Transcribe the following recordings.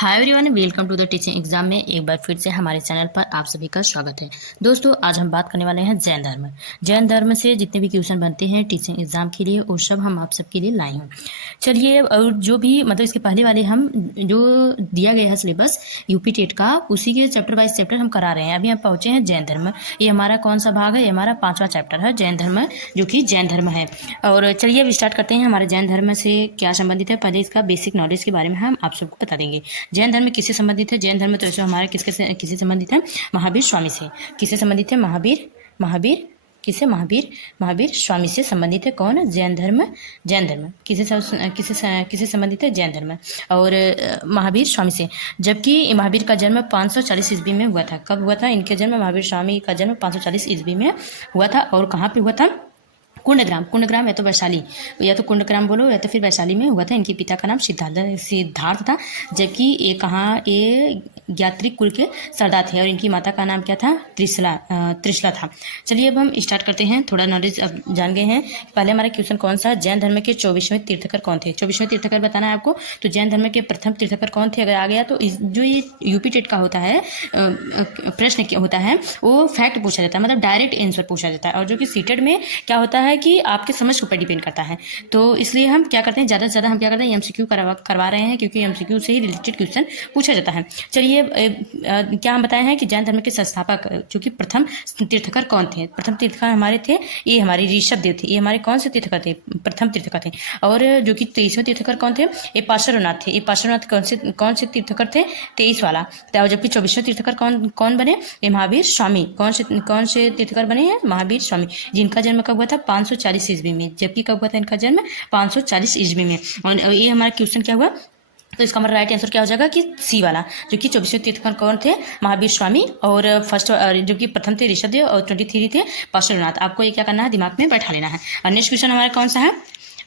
Hi everyone, welcome to the teaching exam में एक बार फिर से हमारे चैनल पर आप सभी का स्वागत है। दोस्तों, आज हम बात करने वाले हैं जैन धर्म। जैन धर्म से जितने भी क्वेश्चन बनते हैं टीचिंग एग्जाम के लिए वो सब हम आप सबके लिए लाए हैं। चलिए, और जो भी मतलब इसके पहले वाले हम जो दिया गया है सिलेबस यूपी टेट का, उसी के चैप्टर बाय चैप्टर हम करा रहे हैं। अभी हम पहुंचे हैं जैन धर्म। ये हमारा कौन सा भाग है? ये हमारा 5वां चैप्टर है जैन धर्म, जो कि जैन धर्म है। और चलिए अब स्टार्ट करते हैं हमारे जैन धर्म से क्या संबंधित है। पहले इसका बेसिक नॉलेज के बारे में हम आप सबको बता देंगे। जैन धर्म किससे संबंधित है? जैन धर्म तो ऐसे हमारे किससे संबंधित है? महावीर स्वामी से। किससे संबंधित है? महावीर किसे? महावीर स्वामी से संबंधित है। कौन? जैन धर्म किसे संबंधित है? जैन धर्म और महावीर स्वामी से। जबकि महावीर का जन्म 540 ईस्वी में हुआ था। कब हुआ था इनके जन्म? महावीर स्वामी का जन्म 540 ईस्वी में हुआ था। और कहाँ पे हुआ था? कुंडग्राम या तो वैशाली, या तो कुंडग्राम बोलो या तो फिर वैशाली में हुआ था। इनके पिता का नाम सिद्धार्थ था। जबकि ये ज्ञात्रिक कुल के सरदार थे और इनकी माता का नाम क्या था? त्रिशला था। चलिए अब हम स्टार्ट करते हैं। थोड़ा नॉलेज अब जान गए हैं। पहले हमारा क्वेश्चन कौन सा? जैन धर्म के 24वें तीर्थकर कौन थे? 24वें तीर्थकर बताना है आपको। तो जैन धर्म के प्रथम तीर्थकर कौन थे? अगर आ गया तो जो ये यूपी टेट का होता है प्रश्न होता है वो फैक्ट पूछा जाता है, मतलब डायरेक्ट आंसर पूछा जाता है। और जो कि सीटेड में क्या होता है कि आपके समझ के ऊपर डिपेंड करता है। तो इसलिए हम क्या करते हैं, ज़्यादा से ज़्यादा हम क्या करते हैं, एमसीक्यू करवा रहे हैं, क्योंकि एमसीक्यू से ही रिलेटेड क्वेश्चन पूछा जाता है। चलिए क्या हम बताए हैं कि जैन धर्म के संस्थापक जो कि प्रथम तीर्थकर कौन थे? प्रथम तीर्थकर हमारे थे, ये हमारे ऋषभ देव थे। ये हमारे कौन से तीर्थकर थे? प्रथम तीर्थकर थे। और जो कि 23वें तीर्थकर कौन थे? ये पार्श्वनाथ थे। ये पार्श्वनाथ कौन से तीर्थकर थे? 23 वाला। तो जबकि 24वें तीर्थकर कौन बने? ये महावीर स्वामी। कौन से तीर्थकर बने हैं? महावीर स्वामी, जिनका जन्म कब हुआ था? 540 ईस्वी में। जबकि कब हुआ था इनका जन्म? 540 ईस्वी में। और ये हमारा क्वेश्चन क्या हुआ? तो इसका हमारा राइट आंसर क्या हो जाएगा कि सी वाला, जो कि 24वें तीर्थकर कौन थे? महावीर स्वामी। और फर्स्ट जो कि प्रथम थे ऋषभदेव और 23 थे पार्श्वनाथ। आपको ये क्या करना है, दिमाग में बैठा लेना है। और नेक्स्ट क्वेश्चन हमारा कौन सा है?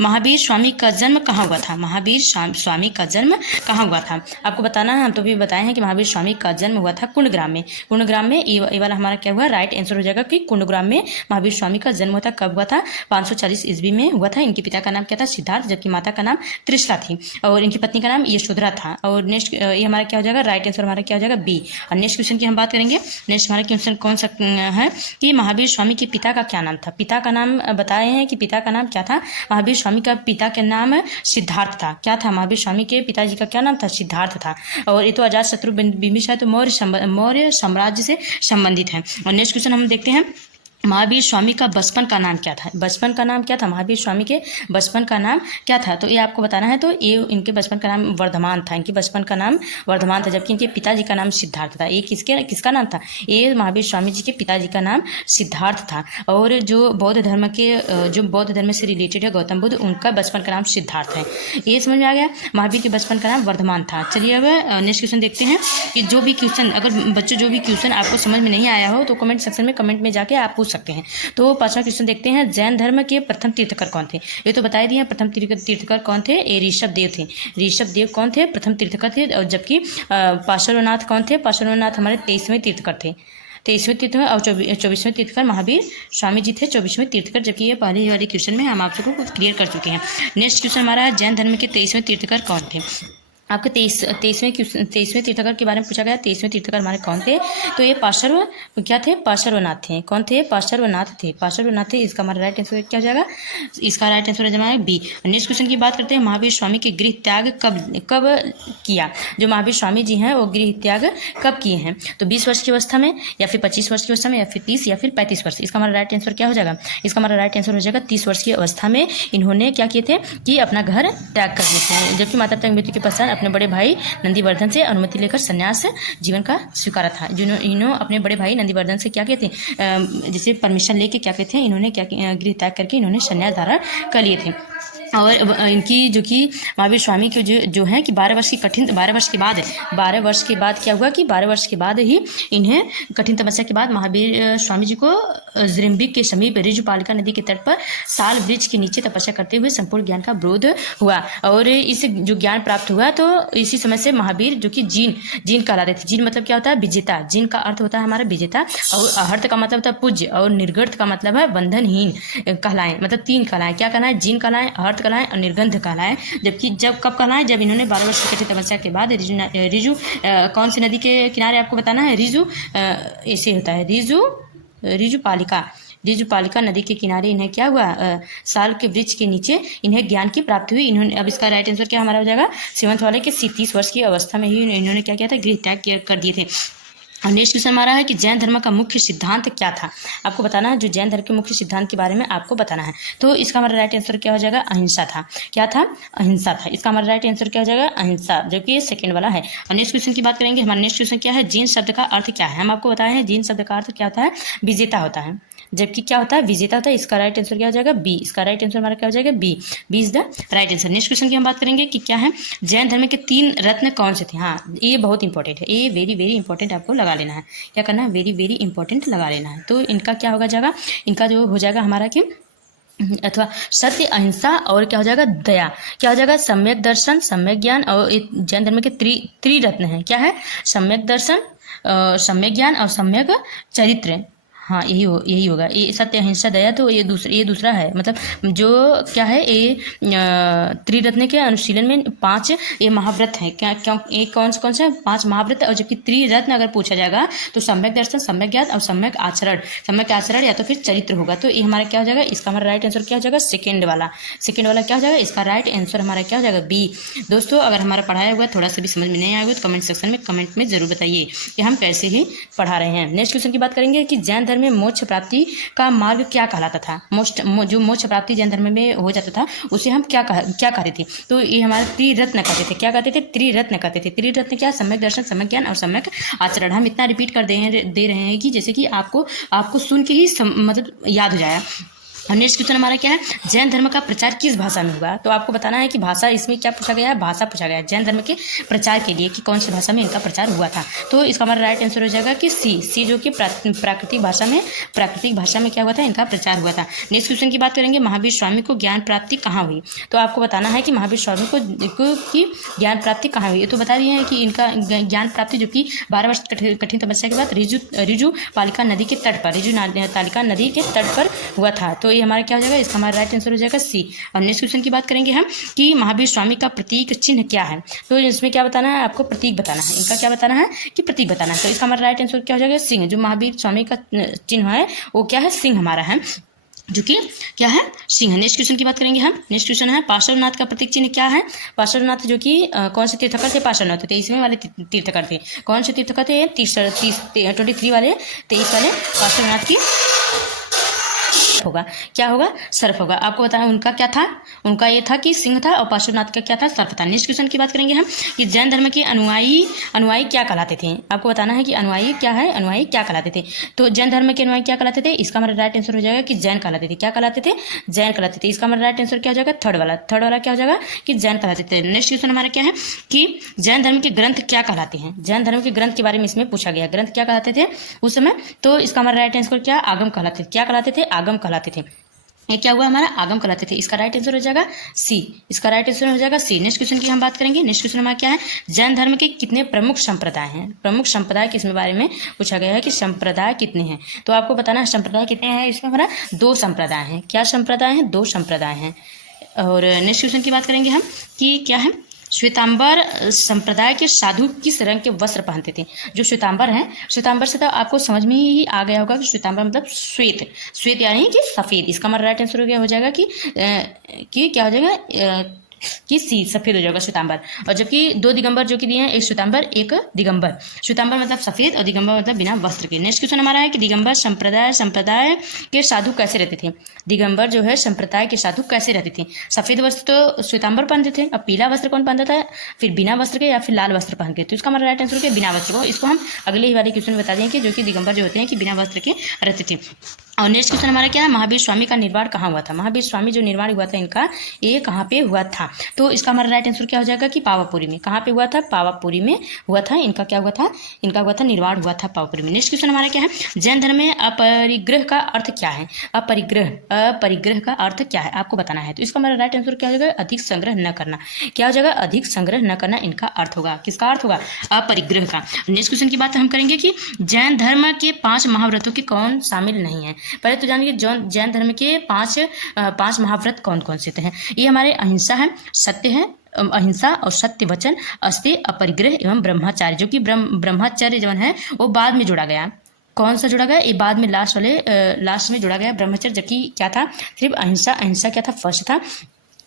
महावीर स्वामी का जन्म कहाँ हुआ था? महावीर स्वामी का जन्म कहाँ हुआ था आपको बताना है। हम तो भी बताए हैं कि महावीर स्वामी का जन्म हुआ था कुंडग्राम में। ये वाला हमारा क्या हुआ? राइट आंसर हो जाएगा कि कुंडग्राम में महावीर स्वामी का जन्म हुआ था। कब हुआ था? 540 ईस्वी में हुआ था। इनके पिता का नाम क्या था? सिद्धार्थ। जबकि माता का नाम त्रिशला थी और इनकी पत्नी का नाम यशोधरा था। और नेक्स्ट ये हमारा क्या हो जाएगा? राइट आंसर हमारा क्या हो जाएगा? बी। और नेक्स्ट क्वेश्चन की हम बात करेंगे। नेक्स्ट हमारा क्वेश्चन कौन सा है कि महावीर स्वामी के पिता का क्या नाम था? पिता का नाम बताए हैं कि पिता का नाम क्या था? महावीर स्वामी का पिता का नाम सिद्धार्थ था। क्या था? महावीर स्वामी के पिताजी का क्या नाम था? सिद्धार्थ था। और ये तो अजात शत्रु बिंबिसार तो मौर्य साम्राज्य से संबंधित है। और नेक्स्ट क्वेश्चन हम देखते हैं, महावीर स्वामी का बचपन का नाम क्या था? बचपन का नाम क्या था? महावीर स्वामी के बचपन का नाम क्या था? तो ये आपको बताना है। तो ये इनके बचपन का नाम वर्धमान था। इनके बचपन का नाम वर्धमान था। जबकि इनके पिताजी का नाम सिद्धार्थ था। ये किसका नाम था? ये महावीर स्वामी जी के पिताजी का नाम सिद्धार्थ था। और जो बौद्ध धर्म से रिलेटेड है गौतम बुद्ध, उनका बचपन का नाम सिद्धार्थ है। ये समझ में आ गया। महावीर के बचपन का नाम वर्धमान था। चलिए अब नेक्स्ट क्वेश्चन देखते हैं कि जो भी क्वेश्चन आपको समझ में नहीं आया हो तो कमेंट सेक्शन में कमेंट में जाके आप सकते हैं। तो 5वां क्वेश्चन देखते हैं, जैन धर्म के प्रथम तीर्थकर कौन थे? ये तो बता दिए प्रथम तीर्थकर कौन थे? ये ऋषभ देव कौन थे? प्रथम तीर्थकर थे। और जबकि पार्श्वनाथ कौन थे? पार्श्वनाथ हमारे 23वें तीर्थकर थे। 23वें तीर्थकर और 24वें तीर्थकर महावीर स्वामी जी थे 24वें तीर्थकर। जबकि ये पहले वाले क्वेश्चन में हम आप सबको क्लियर कर चुके हैं। नेक्स्ट क्वेश्चन हमारा है, जैन धर्म के 23वें तीर्थकर कौन थे? आपके 23वें तीर्थकर के बारे में पूछा गया। 23वें तीर्थकर हमारे कौन थे? तो ये पार्श्वनाथ थे। कौन थे? पार्श्वनाथ थे। इसका हमारा राइट आंसर क्या हो जाएगा? इसका राइट आंसर हो जाएगा बी। नेक्स्ट क्वेश्चन की बात करते हैं, महावीर स्वामी के गृह त्याग कब किया? जो महावीर स्वामी जी हैं वो गृह त्याग कब किए हैं? तो 20 वर्ष की अवस्था में, या फिर 25 वर्ष की अवस्था में, या फिर 30 या फिर 35 वर्ष। इसका हमारा राइट आंसर क्या हो जाएगा? इसका हमारा राइट आंसर हो जाएगा 30 वर्ष की अवस्था में इन्होंने क्या किए थे कि अपना घर त्याग कर दिए थे। जबकि माता पिता की मृत्यु के पश्चात अपने बड़े भाई नंदीवर्धन से अनुमति लेकर संन्यास जीवन का स्वीकारा था। इन्होंने अपने बड़े भाई नंदीवर्धन से क्या कहते हैं, जैसे परमिशन लेके क्या कहते हैं, इन्होंने क्या गृह त्याग करके इन्होंने संन्यास धारण कर लिए थे। और इनकी जो कि महावीर स्वामी के जो है कि 12 वर्ष के बाद क्या हुआ कि 12 वर्ष के बाद ही इन्हें कठिन तपस्या के बाद महावीर स्वामी जी को जृम्बिक के समीप ऋजुपालिका नदी के तट पर साल वृक्ष के नीचे तपस्या करते हुए संपूर्ण ज्ञान का बोध हुआ। और इस जो ज्ञान प्राप्त हुआ तो इसी समय से महावीर जो कि जीन कहलाते थे। जीन मतलब क्या होता है? विजेता। जीन का अर्थ होता है हमारा विजेता। और अहर्त का मतलब होता है पूज्य। और निर्गर्थ का मतलब है बंधनहीन कहलाएं। मतलब 3 कहलाएं। क्या कहलाएं? जीन कहलाएं, अहर्त अर्थ कहलाए और निर्गंध कहलाए। जबकि जब कब कहलाए, जब इन्होंने 12 वर्ष की कठिन तपस्या के बाद रिजु कौन सी नदी के किनारे आपको बताना है, रिजु ऐसे होता है, रिजु पालिका नदी के किनारे इन्हें क्या हुआ, साल के वृक्ष के नीचे इन्हें ज्ञान की प्राप्ति हुई। इन्होंने, अब इसका राइट आंसर क्या हमारा हो जाएगा, सीमंत वाले के 30 वर्ष की अवस्था में ही इन्होंने क्या किया था, गृह त्याग कर दिए थे। और नेक्स्ट क्वेश्चन हमारा है कि जैन धर्म का मुख्य सिद्धांत क्या था, आपको बताना है। जो जैन धर्म के मुख्य सिद्धांत के बारे में आपको बताना है। तो इसका हमारा राइट आंसर क्या हो जाएगा, अहिंसा था। क्या था, अहिंसा था। इसका हमारा राइट आंसर क्या हो जाएगा, अहिंसा, जो कि सेकंड वाला है। और नेक्स्ट क्वेश्चन की बात करेंगे। हमारा नेक्स्ट क्वेश्चन क्या है, जीन शब्द का अर्थ क्या है। हम आपको बताए हैं जीन शब्द का अर्थ क्या होता है, विजेता होता है। जबकि क्या होता है, विजेता होता है। इसका राइट आंसर क्या हो जाएगा, बी। इसका राइट आंसर हमारा क्या हो जाएगा, B. B is the right answer. Next question की हम बात करेंगे कि क्या है, जैन धर्म के 3 रत्न कौन से थे। हाँ, ये बहुत इंपॉर्टेंट है, ये वेरी वेरी इंपॉर्टेंट आपको लगा लेना है। क्या करना है, वेरी वेरी इंपॉर्टेंट लगा लेना है। तो इनका क्या होगा जाएगा, इनका जो हो जाएगा हमारा कि अथवा सत्य, अहिंसा और क्या हो जाएगा, दया। क्या हो जाएगा, सम्यक दर्शन, सम्यक ज्ञान और जैन धर्म के त्रिरत्न है। क्या है, सम्यक दर्शन, सम्यक ज्ञान और सम्यक चरित्र। हाँ, यही होगा। ये सत्य, अहिंसा, दया, तो ये दूसरा है। मतलब जो क्या है, ये त्रिरत्न के अनुशीलन में 5 ये महाव्रत है। क्या क्यों, ये कौन से 5 महाव्रत। और जबकि त्रिरत्न अगर पूछा जाएगा तो सम्यक दर्शन, सम्यक ज्ञान और सम्यक आचरण या तो फिर चरित्र होगा। तो ये हमारा क्या हो जाएगा, इसका हमारा राइट आंसर क्या हो जाएगा, सेकेंड वाला क्या हो जाएगा, इसका राइट आंसर हमारा क्या हो जाएगा, बी। दोस्तों, अगर हमारा पढ़ाया हुआ थोड़ा सा भी समझ में नहीं आएगा तो कमेंट सेक्शन में कमेंट में जरूर बताइए कि हम कैसे ही पढ़ा रहे हैं। नेक्स्ट क्वेश्चन की बात करेंगे कि जैन धर्म में मोक्ष प्राप्ति का मार्ग क्या कहलाता था। जो मोक्ष प्राप्ति जैन धर्म में हो जाता था उसे हम क्या कहते थे। तो ये हमारे त्रिरत्न कहते थे। क्या कहते थे, त्रिरत्न कहते थे। त्रिरत्न क्या, सम्यक दर्शन, सम्यक ज्ञान और सम्यक आचरण। हम इतना रिपीट कर दे रहे हैं कि जैसे कि आपको सुन के ही मतलब याद हो जाए। और नेक्स्ट क्वेश्चन हमारा क्या है, जैन धर्म का प्रचार किस भाषा में हुआ। तो आपको बताना है कि भाषा, इसमें क्या पूछा गया है, भाषा पूछा गया है जैन धर्म के प्रचार के लिए कि कौन सी भाषा में इनका प्रचार हुआ था। तो इसका हमारा राइट आंसर हो जाएगा कि सी, जो कि प्राकृतिक भाषा में क्या हुआ था, इनका प्रचार हुआ था। नेक्स्ट क्वेश्चन की बात करेंगे, महावीर स्वामी को ज्ञान प्राप्ति कहाँ हुई। तो आपको बताना है कि महावीर स्वामी को की ज्ञान प्राप्ति कहाँ हुई। तो बता दिए हैं कि इनका ज्ञान प्राप्ति जो कि 12 वर्ष कठिन तपस्या के बाद रिजु पालिका नदी के तट पर हुआ था। तो ये हमारा क्या हो जाएगा, इसका हमारा राइट आंसर हो जाएगा सी। और नेक्स्ट क्वेश्चन की बात करेंगे हम कि महावीर स्वामी का प्रतीक चिन्ह क्या है। तो इसमें क्या बताना है, आपको प्रतीक बताना है। इनका क्या बताना है कि प्रतीक बताना है। तो इसका हमारा राइट आंसर क्या हो जाएगा, सिंह। जो महावीर स्वामी का चिन्ह है वो क्या है, सिंह हमारा है, जो कि क्या है, सिंह। नेक्स्ट क्वेश्चन की बात करेंगे हम। नेक्स्ट क्वेश्चन है, पार्श्वनाथ का प्रतीक चिन्ह क्या है। पार्श्वनाथ जो कि कौन से तीर्थकर थे, पार्श्वनाथ 23वें वाले तीर्थकर थे। कौन से तीर्थकर थे, 23 वाले 23 वाले पार्श्वनाथ की होगा, क्या होगा, सर्फ होगा। आपको बताना उनका क्या था, उनका ये था कि सिंह था और पार्श्वनाथ का क्या था, सर्फ था। नेक्स्ट क्वेश्चन की बात करेंगे हम कि जैन धर्म के अनुयायी क्या कहलाते थे। आपको बताना है कि अनुयायी क्या कहलाते थे। तो जैन धर्म के अनुयायी क्या कहलाते थे, इसका हमारा राइट आंसर हो जाएगा कि जैन कहलाते थे। क्या कहलाते थे, जैन कहलाते थे। इसका हमारा राइट आंसर क्या हो जाएगा, थर्ड वाला क्या हो जाएगा कि जैन कहलाते थे। नेक्स्ट क्वेश्चन हमारा क्या है कि जैन धर्म के ग्रंथ क्या कहलाते हैं। जैन धर्म के ग्रंथ के बारे में इसमें पूछा गया, ग्रंथ क्या कहलाते थे उस समय। तो इसका हमारा राइट आंसर क्या, आगम कहलाते थे। क्या कहलाते थे, आगम कहलाते थे। ये क्या हुआ, हमारा आगम कहलाते थे। इसका राइट आंसर हो जाएगा सी। इसका राइट आंसर हो जाएगा सी। नेक्स्ट क्वेश्चन की हम बात करेंगे। नेक्स्ट क्वेश्चन हमारा क्या है, जैन धर्म के कितने प्रमुख संप्रदाय हैं। प्रमुख संप्रदाय किसमें बारे में पूछा गया है कि संप्रदाय कितने हैं। तो आपको बताना है संप्रदाय कितने हैं। इसमें हमारा 2 संप्रदाय हैं। क्या संप्रदाय हैं, 2 संप्रदाय हैं। और नेक्स्ट क्वेश्चन की बात करेंगे हम कि क्या है, श्वेतांबर संप्रदाय के साधु किस रंग के वस्त्र पहनते थे। जो श्वेतांबर हैं, श्वेतांबर से तो आपको समझ में ही आ गया होगा कि श्वेतांबर मतलब श्वेत यानी कि सफ़ेद। इसका हमारा राइट आंसर हो जाएगा कि क्या हो जाएगा कि सी, सफ़ेद हो जाएगा श्वेतांबर। और जबकि 2 दिगंबर जो कि दिए हैं, एक श्वेतांबर एक दिगंबर। श्वेतांबर मतलब सफ़ेद और दिगंबर मतलब बिना वस्त्र के। नेक्स्ट क्वेश्चन हमारा है कि दिगंबर संप्रदाय के साधु कैसे रहते थे। दिगंबर जो है संप्रदाय के साधु कैसे रहते थे। सफ़ेद वस्त्र तो श्वेतांबर पहनते थे, अब पीला वस्त्र कौन पहनता था, फिर बिना वस्त्र के या फिर लाल वस्त्र पहन के। तो इसका हमारा राइट आंसर हो गया बिना वस्त्र को। इसको हम अगले ही वाले क्वेश्चन में बता देंगे जो कि दिगंबर जो होते हैं कि बिना वस्त्र के रहते थे। और नेक्स्ट क्वेश्चन हमारा क्या है, महावीर स्वामी का निर्वाण कहाँ हुआ था। महावीर स्वामी जो निर्वाण हुआ था इनका, ये कहाँ पे हुआ था। तो इसका हमारा राइट आंसर क्या हो जाएगा कि पावापुरी में। कहाँ पे हुआ था, पावापुरी में हुआ था। इनका क्या हुआ था, इनका हुआ था निर्वाण हुआ था पावापुरी में। नेक्स्ट क्वेश्चन हमारा क्या है, जैन धर्म में अपरिग्रह का अर्थ क्या है। अपरिग्रह का अर्थ क्या है आपको बताना है। तो इसका हमारा राइट आंसर क्या हो जाएगा, अधिक संग्रह न करना। क्या हो जाएगा, अधिक संग्रह न करना इनका अर्थ होगा। किसका अर्थ होगा, अपरिग्रह का। नेक्स्ट क्वेश्चन की बात हम करेंगे कि जैन धर्म के 5 महाव्रतों के कौन शामिल नहीं है। पहले तो जानिए जैन धर्म के पांच महाव्रत कौन कौन से हैं। ये हमारे अहिंसा है, सत्य है, अहिंसा और सत्य वचन, अस्त्य, अपरिग्रह एवं ब्रह्मचार्य, जो कि ब्रह्मचर्य जो है वो बाद में जोड़ा गया। कौन सा जोड़ा गया? ये बाद में लास्ट में जोड़ा गया ब्रह्मचर्य, जबकि क्या था? सिर्फ अहिंसा क्या था? फर्स्ट था,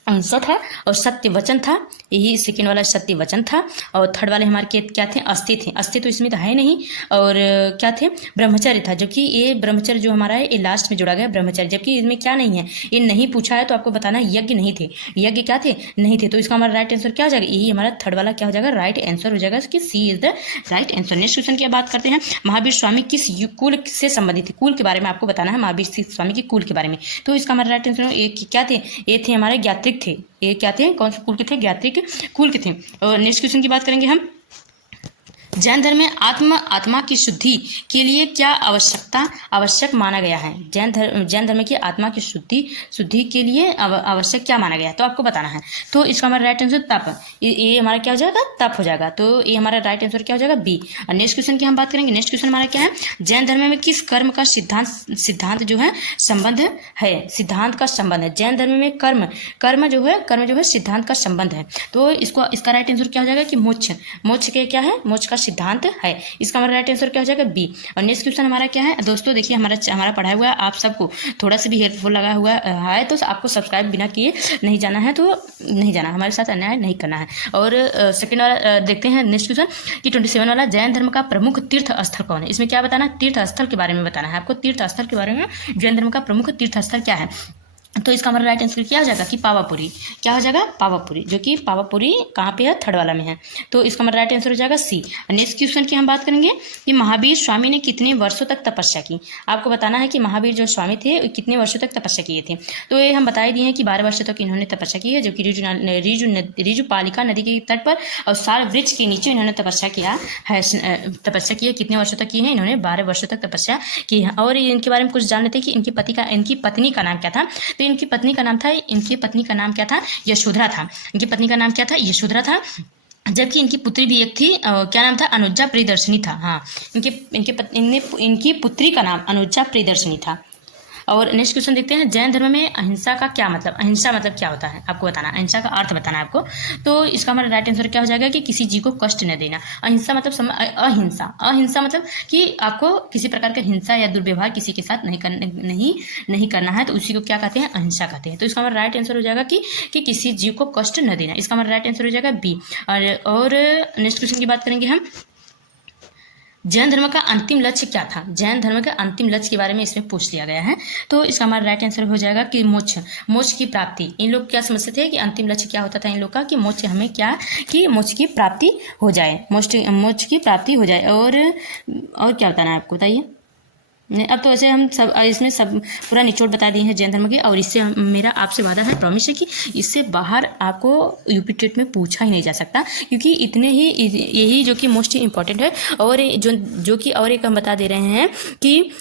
अहिंसा था, और सत्य वचन था, यही सेकेंड वाला सत्य वचन था। और थर्ड वाले हमारे क्या थे? अस्त्य तो इसमें तो है नहीं। और क्या थे? ब्रह्मचर्य था, जो कि ये ब्रह्मचर्य जो हमारा है ये लास्ट में जोड़ा गया ब्रह्मचर्य, जबकि इसमें क्या नहीं है, ये नहीं पूछा है तो आपको बताना यज्ञ नहीं थे। यज्ञ क्या थे? नहीं थे। तो इसका हमारा राइट आंसर क्या हो जाएगा? यही हमारा थर्ड वाला क्या हो जाएगा? राइट आंसर हो जाएगा कि C is the right answer. Next question की बात करते हैं, महावीर स्वामी किस कुल से संबंधित थे? कुल के बारे में आपको बताना है, महावीर स्वामी के कुल के बारे में। तो इसका हमारा राइट आंसर क्या थे? ये थे हमारे ज्ञात्रिक थे। ये क्या थे? कौन से कुल के थे? ज्ञात्रिक कुल के थे। और नेक्स्ट क्वेश्चन की बात करेंगे हम, जैन धर्म में आत्मा की शुद्धि के लिए क्या आवश्यक माना गया है? जैन धर्म की आत्मा की शुद्धि के लिए आवश्यक क्या माना गया है? तो आपको बताना है। तो इसका हमारा राइट आंसर तप, ये हमारा क्या हो जाएगा? तप हो जाएगा। तो ये हमारा राइट आंसर क्या हो जाएगा? बी। और नेक्स्ट क्वेश्चन की हम बात करेंगे। नेक्स्ट क्वेश्चन हमारा क्या है? जैन धर्म में किस कर्म का सिद्धांत जो है संबंध है? सिद्धांत का संबंध है। जैन धर्म में कर्म जो है सिद्धांत का संबंध है। तो इसका राइट आंसर क्या हो जाएगा? कि मोक्ष के क्या है? मोक्ष का सिद्धांत है। इसका हमारा राइट आंसर क्या हो जाएगा? बी। और नेक्स्ट क्वेश्चन हमारा क्या है? दोस्तों देखिए, हमारा पढ़ाया हुआ है, आप सबको थोड़ा सा भी हेल्पफुल लगा हुआ है तो आपको सब्सक्राइब बिना किए नहीं जाना है, तो नहीं जाना, हमारे साथ अन्याय नहीं करना है। और सेकंड वाला देखते हैं नेक्स्ट क्वेश्चन कि 27 वाला, जैन धर्म का प्रमुख तीर्थ स्थल कौन है? इसमें क्या बताना? तीर्थ स्थल के बारे में बताना है आपको। तीर्थ स्थल के बारे में जैन धर्म का प्रमुख तीर्थ स्थल क्या है? तो इसका हमारा राइट आंसर क्या हो जाएगा? कि पावापुरी। क्या हो जाएगा? पावापुरी, जो कि पावापुरी कहाँ पे है? थर्ड वाला में है। तो इसका हमारा राइट आंसर हो जाएगा सी। नेक्स्ट क्वेश्चन की हम बात करेंगे कि महावीर स्वामी ने कितने वर्षों तक तपस्या की? आपको बताना है कि महावीर जो स्वामी थे कितने वर्षों तक तपस्या किए थे। तो ये हम बता दिए हैं कि 12 वर्षों तक इन्होंने तपस्या की है, जो कि रिजु पालिका नदी के तट पर और साल वृक्ष के नीचे इन्होंने तपस्या किया है। तपस्या की है, कितने वर्षों तक की है? इन्होंने 12 वर्षों तक तपस्या की है। और इनके बारे में कुछ जान लेते हैं कि इनकी पत्नी का नाम क्या था। तो इनकी पत्नी का नाम क्या था? यशोधरा था। इनकी पत्नी का नाम क्या था? यशोधरा था। जबकि इनकी पुत्री भी एक थी, क्या नाम था? अनुजा प्रियदर्शिनी था। हाँ, इनकी पुत्री का नाम अनुजा प्रियदर्शिनी था। और नेक्स्ट क्वेश्चन देखते हैं, जैन धर्म में अहिंसा का क्या मतलब? अहिंसा मतलब क्या होता है आपको बताना, अहिंसा का अर्थ बताना है आपको। तो इसका हमारा राइट आंसर क्या हो जाएगा? कि किसी जीव को कष्ट न देना। अहिंसा मतलब अहिंसा मतलब कि आपको किसी प्रकार का हिंसा या दुर्व्यवहार किसी के साथ नहीं करना है, तो उसी को क्या कहते हैं? अहिंसा कहते हैं। तो इसका हमारा राइट आंसर हो जाएगा कि किसी जीव को कष्ट न देना। इसका हमारा राइट आंसर हो जाएगा बी। और नेक्स्ट क्वेश्चन की बात करेंगे हम, जैन धर्म का अंतिम लक्ष्य क्या था? जैन धर्म के अंतिम लक्ष्य के बारे में इसमें पूछ लिया गया है। तो इसका हमारा राइट आंसर हो जाएगा कि मोक्ष की प्राप्ति। इन लोग क्या समझते थे कि अंतिम लक्ष्य क्या होता था इन लोग का? कि मोक्ष की प्राप्ति हो जाए, मोक्ष की प्राप्ति हो जाए। और क्या बताना है आपको बताइए? अब तो ऐसे हम सब इसमें सब पूरा निचोड़ बता दिए हैं जैन धर्म के। और इससे मेरा आपसे वादा है, प्रॉमिस है कि इससे बाहर आपको यूपी टेट में पूछा ही नहीं जा सकता, क्योंकि इतने ही यही जो कि मोस्ट इंपॉर्टेंट है। और जो कि और एक हम बता दे रहे हैं कि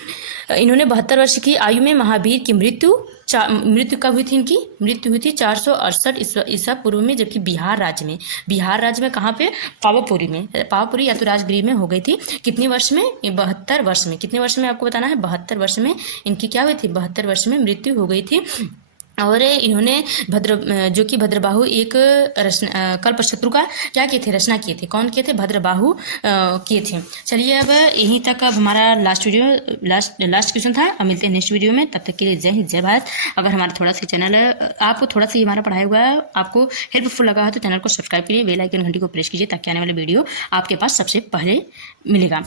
इन्होंने 72 वर्ष की आयु में महावीर की मृत्यु कब हुई थी? इनकी मृत्यु हुई थी 468 ईसा पूर्व में, जबकि बिहार राज्य में कहाँ पे? पावापुरी या तो राजगृह में हो गई थी। कितने वर्ष में? 72 वर्ष में। कितने वर्ष में आपको बताना है? 72 वर्ष में इनकी क्या हुई थी? 72 वर्ष में मृत्यु हो गई थी। और इन्होंने जो कि भद्रबाहु एक कल्पशत्रु का क्या किए थे? रचना किए थे। कौन किए थे? भद्रबाहु किए थे। चलिए अब यहीं तक अब हमारा लास्ट क्वेश्चन था। अब मिलते हैं नेक्स्ट वीडियो में, तब तक के लिए जय हिंद, जय भारत। अगर हमारा थोड़ा सा चैनल आपको थोड़ा सा हमारा पढ़ाया हुआ है आपको हेल्पफुल लगा है तो चैनल को सब्सक्राइब करिए, बेल आइकन घंटी को प्रेस कीजिए, ताकि आने वाले वीडियो आपके पास सबसे पहले मिलेगा।